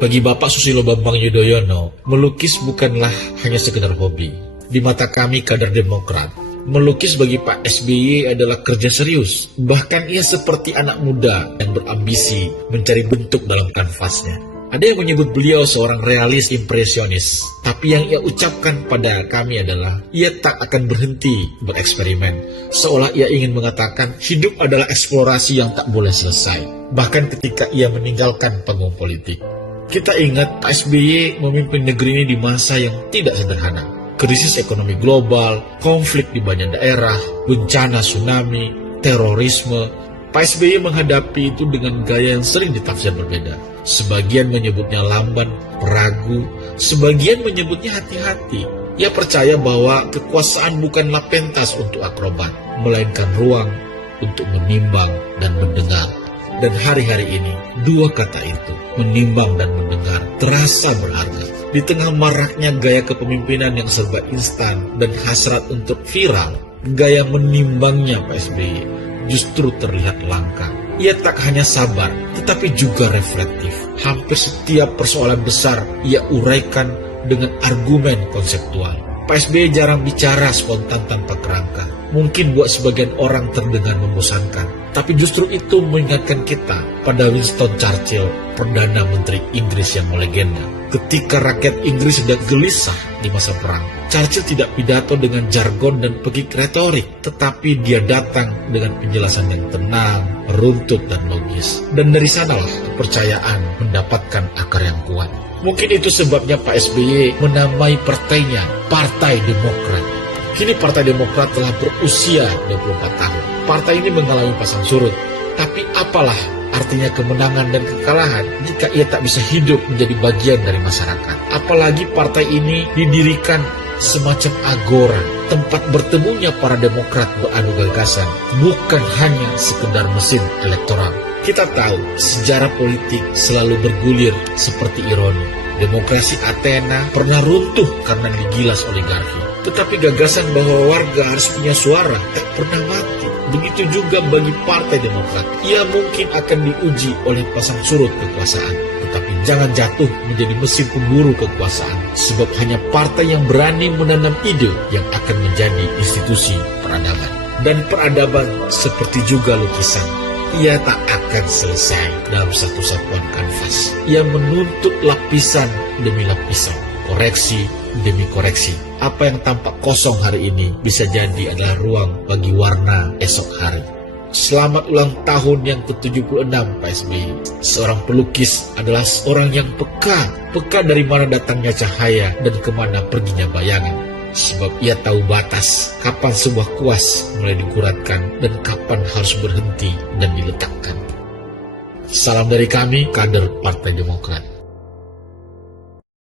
Bagi Bapak Susilo Bambang Yudhoyono, melukis bukanlah hanya sekedar hobi. Di mata kami kader Demokrat, melukis bagi Pak SBY adalah kerja serius. Bahkan ia seperti anak muda yang berambisi mencari bentuk dalam kanvasnya. Ada yang menyebut beliau seorang realis impresionis, tapi yang ia ucapkan pada kami adalah ia tak akan berhenti bereksperimen, seolah ia ingin mengatakan hidup adalah eksplorasi yang tak boleh selesai, bahkan ketika ia meninggalkan panggung politik. Kita ingat Pak SBY memimpin negeri ini di masa yang tidak sederhana. Krisis ekonomi global, konflik di banyak daerah, bencana tsunami, terorisme. Pak SBY menghadapi itu dengan gaya yang sering ditafsir berbeda. Sebagian menyebutnya lamban, ragu, sebagian menyebutnya hati-hati. Ia percaya bahwa kekuasaan bukanlah pentas untuk akrobat, melainkan ruang untuk menimbang dan mendengar. Dan hari-hari ini, dua kata itu, menimbang dan mendengar, terasa berharga. Di tengah maraknya gaya kepemimpinan yang serba instan dan hasrat untuk viral, gaya menimbangnya Pak SBY justru terlihat langka. Ia tak hanya sabar, tetapi juga reflektif. Hampir setiap persoalan besar ia uraikan dengan argumen konseptual. Pak SBY jarang bicara spontan tanpa kerangka. Mungkin buat sebagian orang terdengar membosankan, tapi justru itu mengingatkan kita pada Winston Churchill, Perdana Menteri Inggris yang melegenda. Ketika rakyat Inggris sedang gelisah di masa perang, Churchill tidak pidato dengan jargon dan pekik retorik, tetapi dia datang dengan penjelasan yang tenang, runtut dan logis. Dan dari sanalah kepercayaan mendapatkan akar yang kuat. Mungkin itu sebabnya Pak SBY menamai partainya Partai Demokrat. Kini Partai Demokrat telah berusia 24 tahun. Partai ini mengalami pasang surut. Tapi apalah artinya kemenangan dan kekalahan jika ia tak bisa hidup menjadi bagian dari masyarakat. Apalagi partai ini didirikan semacam agora, tempat bertemunya para Demokrat beradu gagasan, bukan hanya sekedar mesin elektoral. Kita tahu sejarah politik selalu bergulir seperti ironi. Demokrasi Athena pernah runtuh karena digilas oligarki. Tetapi gagasan bahwa warga harus punya suara tak pernah mati. Begitu juga bagi Partai Demokrat. Ia mungkin akan diuji oleh pasang surut kekuasaan. Tetapi jangan jatuh menjadi mesin pemburu kekuasaan. Sebab hanya partai yang berani menanam ide yang akan menjadi institusi peradaban. Dan peradaban seperti juga lukisan. Ia tak akan selesai dalam satu satuan kanvas. Ia menuntut lapisan demi lapisan, koreksi demi koreksi. Apa yang tampak kosong hari ini bisa jadi adalah ruang bagi warna esok hari. Selamat ulang tahun yang ke-76 Pak SBY. Seorang pelukis adalah seorang yang peka dari mana datangnya cahaya dan kemana perginya bayangan. Sebab ia tahu batas kapan sebuah kuas mulai diguratkan dan kapan harus berhenti dan diletakkan. Salam dari kami, kader Partai Demokrat.